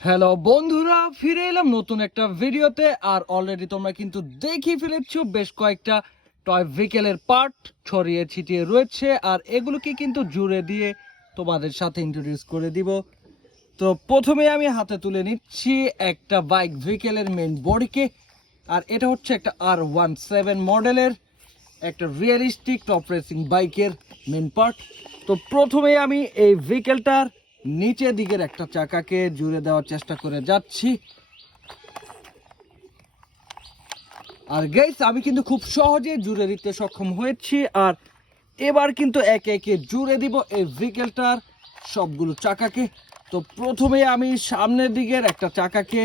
Hello বন্ধুরা, ফিরে এলাম নতুন একটা ভিডিওতে। আর অলরেডি তোমরা কিন্তু দেখে ফেলেছো বেশ কয়েকটা টয় ভেহিকেলের পার্ট ছড়িয়ে ছিটিয়ে রয়েছে, আর এগুলোকে কিন্তু জুড়ে দিয়ে তোমাদের সাথে ইন্ট্রোডিউস করে দিব। তো প্রথমে আমি হাতে তুলে নিচ্ছি একটা বাইক ভেহিকেলের মেইন বডিকে, আর এটা হচ্ছে একটা R17 মডেলের একটা রিয়েলিস্টিক টপ রেসিং বাইকের মেইন পার্ট। তো প্রথমে আমি এই ভেহিকেলটার নিচের দিকের একটা চাকাকে জুড়ে দেওয়ার চেষ্টা করে যাচ্ছি। আর গাইস, আমি কিন্তু খুব সহজে জুড়ে দিতে সক্ষম হয়েছি। আর এবার কিন্তু একে একে জুড়ে দিব এই ভেহিকেলটার সবগুলো চাকাকে। তো প্রথমে আমি সামনের দিকের একটা চাকাকে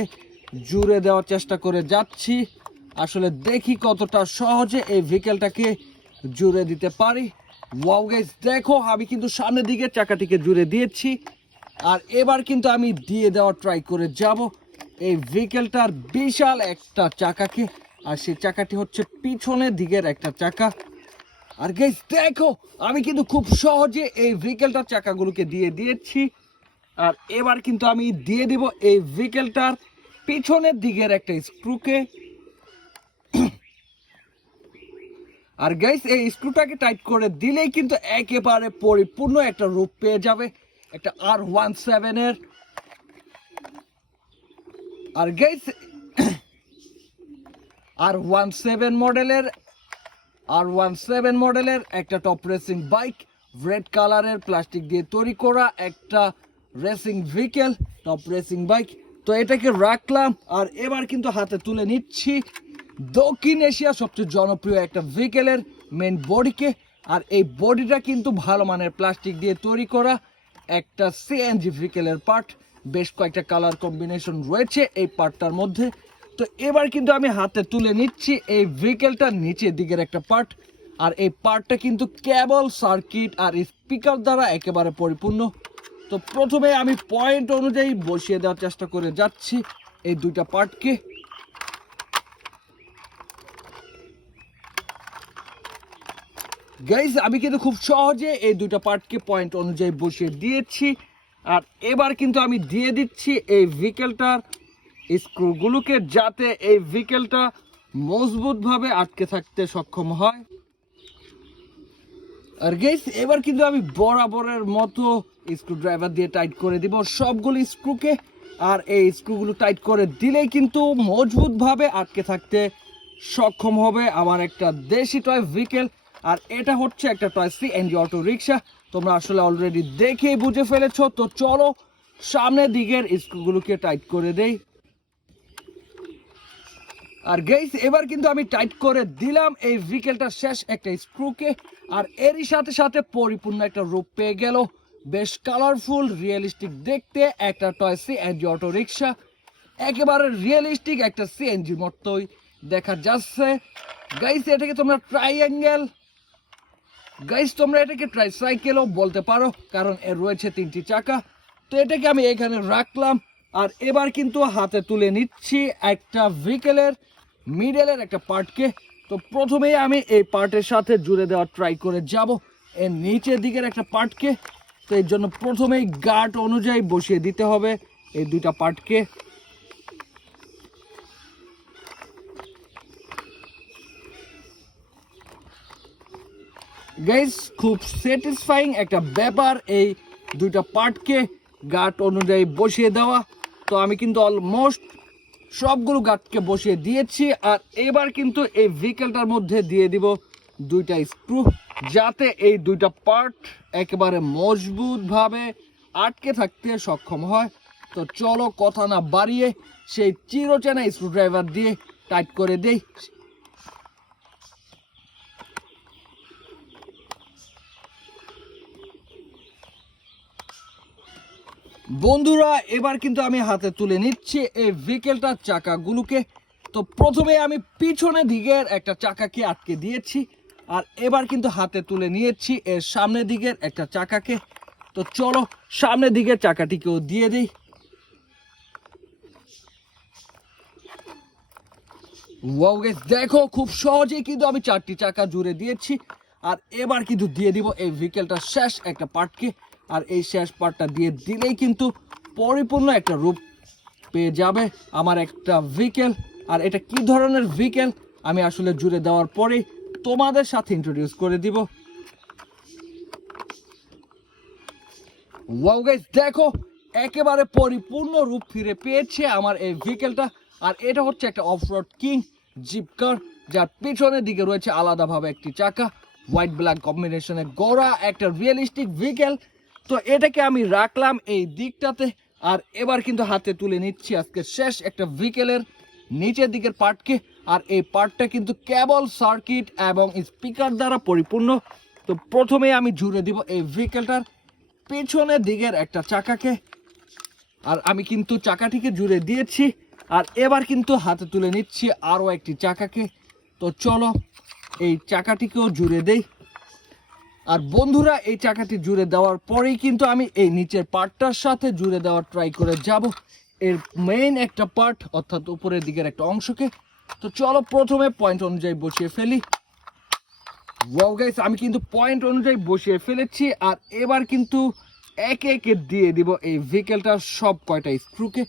জুড়ে দেওয়ার চেষ্টা করে যাচ্ছি। আসলে দেখি কতটা সহজে এই ভেহিকেলটাকে জুড়ে দিতে পারি। ওয়াও গাইস, দেখো আমি কিন্তু সামনের দিকের চাকাটিকে জুড়ে দিয়েছি। আর এবার কিন্তু আমি দিয়ে দেওয়ার ট্রাই করে যাব এই ভেহিকেলটার বিশাল একটা চাকাকে। আর সেই চাকাটি হচ্ছে পিছনের দিকের একটা চাকা। আর গাইস দেখো, আমি কিন্তু খুব সহজে এই ভেহিকেলটার চাকাগুলোকে দিয়ে দিয়েছি। আর এবার কিন্তু আমি দিয়ে দিব এই ভেহিকেলটার পিছনের দিকের একটা স্ক্রুকে। আর গাইস, এই স্ক্রুটাকে টাইট করে দিলেই কিন্তু একেবারে পরিপূর্ণ একটা রূপ পেয়ে যাবে একটা R17 এর। আর গাইস, R17 মডেলের একটা টপ রেসিং বাইক, রেড কালারের প্লাস্টিক দিয়ে তৈরি করা একটা racing vehicle, top racing bike. তো এটাকে রাখলাম, আর এবার কিন্তু হাতে তুলে নিচ্ছি দক্ষিণ এশিয়ার সবচেয়ে জনপ্রিয় একটা ভেহিকেলের মেন বডিকে। আর এই বডিটা কিন্তু ভালো মানের প্লাস্টিক দিয়ে তৈরি করা একটা CNG ভেহিকেলের পার্ট। বেশ কয়েকটা কালার কম্বিনেশন রয়েছে এই পার্টটার মধ্যে। তো এবার কিন্তু আমি হাতে তুলে নিচ্ছি এই ভেহিকেলটার নিচের দিকের একটা পার্ট। আর এই পার্টটা কিন্তু কেবল সার্কিট আর স্পিকার দ্বারা একেবারে পরিপূর্ণ। তো প্রথমে আমি পয়েন্ট অনুযায়ী বসিয়ে দেওয়ার চেষ্টা করে যাচ্ছি এই দুইটা পার্টকে। গাইস, আমি কিন্তু খুব সহজে এই দুইটা পার্টকে পয়েন্ট অনুযায়ী বসিয়ে দিয়েছি। আর এবার কিন্তু আমি দিয়ে দিচ্ছি এই ভেহিকেলটার স্ক্রুগুলোকে, যাতে এই ভেহিকেলটা মজবুতভাবে আটকে থাকতে সক্ষম হয়। আর গাইস, এবার কিন্তু আমি বরাবরের মতো স্ক্রু ড্রাইভার দিয়ে টাইট করে দিব সবগুলো স্ক্রুকে। আর এই স্ক্রুগুলো টাইট করে দিলেই কিন্তু মজবুতভাবে আটকে থাকতে সক্ষম হবে আমার একটা দেশি টয় ভেহিকেল। আর এটা হচ্ছে একটা টয় CNG অটো রিক্সা। তোমরা আসলে অলরেডি দেখেই বুঝে ফেলেছো। তো চলো সামনের দিকের স্ক্রুগুলোকে টাইট করে দেই। আর গাইস, এবার কিন্তু আমি টাইট করে দিলাম এই ভেহিকেলটার শেষ একটা স্ক্রুকে। আর এরই সাথে সাথে পরিপূর্ণ একটা রূপ পেয়ে গেল বেশ কালারফুল রিয়েলিস্টিক দেখতে একটা টয় CNG অটো রিক্সা। একেবারে রিয়েলিস্টিক একটা CNG মতোই দেখা যাচ্ছে। গাইস, এটাকে তোমরা ট্রাইঅ্যাঙ্গেল, গাইস তোমরা এটাকে ট্রাইসাইকেলও বলতে পারো, কারণ এর রয়েছে 3টি চাকা। তো এটাকে আমি এখানে রাখলাম। আর এবার কিন্তু হাতে তুলে নিচ্ছি একটা ভেহিকেলের মিডলের একটা পার্টকে। তো প্রথমেই আমি এই পার্টের সাথে জুড়ে দেওয়ার ট্রাই করে যাব এর নিচের দিকের একটা পার্টকে। তো এর জন্য প্রথমেই গার্ড অনুযায়ী বসিয়ে দিতে হবে এই দুইটা পার্টকে। গাইস, খুব স্যাটিসফাইং একটা ব্যাপার এই দুইটা পার্টকে গার্ড অনুযায়ী বসিয়ে দেওয়া। তো আমি কিন্তু অলমোস্ট সবগুলো গার্ডকে বসিয়ে দিয়েছি। আর এবার কিন্তু এই ভেহিকেলটার মধ্যে দিয়ে দিব দুইটা স্ক্রু, যাতে এই দুইটা পার্ট একেবারে মজবুতভাবে আটকে থাকতে সক্ষম হয়। তো চলো কথা না বাড়িয়ে সেই চিরচেনা স্ক্রুড্রাইভার দিয়ে টাইট করে দেই। বন্ধুরা, এবার কিন্তু আমি হাতে তুলে নিচ্ছি এই ভেহিকেলটার চাকাগুলোকে। তো প্রথমে আমি পিছনে দিকের একটা চাকাকে আটকে দিয়েছি। আর এবার কিন্তু হাতে তুলে নিয়েছি এর সামনের দিকের একটা চাকাকে। তো চলো সামনের দিকের চাকাটিকেও দিয়ে দিই। ওয়াও গাইস, দেখো খুব সহজেই কিন্তু আমি 4টি চাকা জুড়ে দিয়েছি। আর এবার কিন্তু দিয়ে দিব এই ভেহিকেলটার শেষ একটা পার্টকে। আর এই শেষ পার্টটা দিয়ে দিলেই কিন্তু পরিপূর্ণ একটা রূপ পেয়ে যাবে আমার একটা ভেহিকেল। আর এটা কি ধরনের ভেহিকেল আমি আসলে জুড়ে দেওয়ার পরেই তোমাদের সাথে ইন্ট্রোডিউস করে দিব। ওয়াও গাইস, দেখো একেবারে পরিপূর্ণ রূপ ফিরে পেয়েছে আমার এই ভেহিকেলটা। আর এটা হচ্ছে একটা অফরোড কিং জিপ কার, যার পিছনের দিকে রয়েছে আলাদাভাবে একটি চাকা, হোয়াইট ব্ল্যাক কম্বিনেশনে গড়া একটা রিয়েলিস্টিক ভেহিকেল। তো এটাকে আমি রাখলাম এই দিকটাতে। আর এবার কিন্তু হাতে তুলে নিচ্ছি আজকে শেষ একটা ভেহিকেলের নিচের দিকের পার্টকে। আর এই পার্টটা কিন্তু কেবল সার্কিট এবং স্পিকার দ্বারা পরিপূর্ণ। তো প্রথমে আমি জুড়ে দিব এই ভেহিকেলটার পেছনের দিকের একটা চাকাকে। আর আমি কিন্তু চাকাটিকে জুড়ে দিয়েছি। আর এবার কিন্তু হাতে তুলে নিচ্ছি আরও একটি চাকাকে। তো চলো এই চাকাটিকেও জুড়ে দেই। আর বন্ধুরা, এই চাকাটি জুড়ে দেওয়ার পরেই কিন্তু আমি এই নিচের পার্টটার সাথে জুড়ে দেওয়ার ট্রাই করে যাব এর মেইন একটা পার্ট, অর্থাৎ উপরের দিকের একটা অংশকে। তো চলো প্রথমে পয়েন্ট অনুযায়ী বসিয়ে ফেলি। ওয়াও গাইস, আমি কিন্তু পয়েন্ট অনুযায়ী বসিয়ে ফেলেছি। আর এবার কিন্তু একে একে দিয়ে দিব এই ভেহিকেলটার সব কয়টা স্ক্রুকে,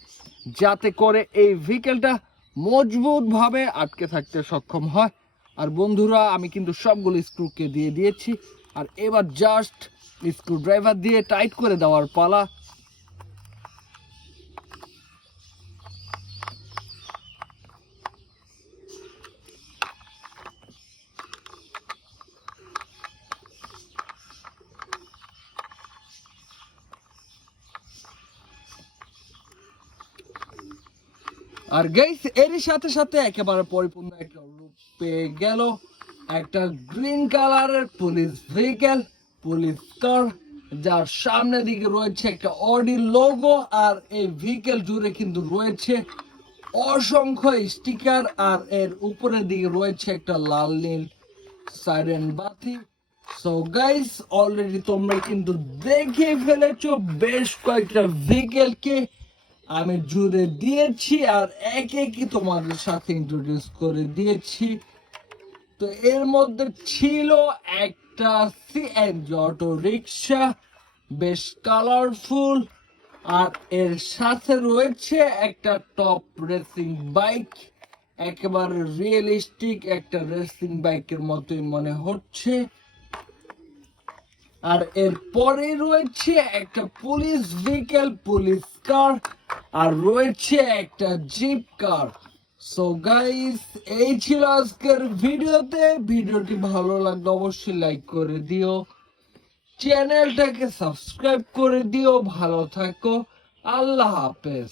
যাতে করে এই ভেহিকেলটা মজবুতভাবে আটকে থাকতে সক্ষম হয়। আর বন্ধুরা, আমি কিন্তু সবগুলো স্ক্রুকে দিয়ে দিয়েছি। আর এবার জাস্ট স্ক্রু ড্রাইভার দিয়ে টাইট করে দেওয়ার পালা। আর গাইস, এরই সাথে সাথে একেবারে পরিপূর্ণ একটা রূপ পেয়ে গেল একটা গ্রিন কালারের পুলিশ ভেহিকেল, পুলিশ কার, যার সামনের দিকে রয়েছে একটা অডি লোগো। আর এই ভেহিকেল জুড়ে কিন্তু রয়েছে অসংখ্য স্টিকার। আর এর উপরের দিকে রয়েছে একটা লাল নীল সাইরেন বাতি। সো গাইস, অলরেডি তোমরা কিন্তু দেখে ফেলেছো বেশ কয়েকটা ভেহিকেলকে আমি জুড়ে দিয়েছি আর একে একে তোমাদের সাথে ইন্ট্রোডিউস করে দিয়েছি। তো এর মধ্যে ছিল একটা সিএনজি অটো রিক্সা, বেশ কালারফুল। আর এর সাথে রয়েছে একটা টপ রেসিং বাইক, একেবারে রিয়েলিস্টিক একটা রেসিং বাইকের মতোই মনে হচ্ছে। আর এর পরে রয়েছে একটা পুলিশ ভেহিকেল, পুলিশ কার, আর রয়েছে একটা জিপ কার। সো গাইস, এই ছিল আজকের ভিডিওতে। ভিডিওটি ভালো লাগলে অবশ্যই লাইক করে দিও, চ্যানেলটাকে সাবস্ক্রাইব করে দিও। ভালো থাকো, আল্লাহ হাফেজ।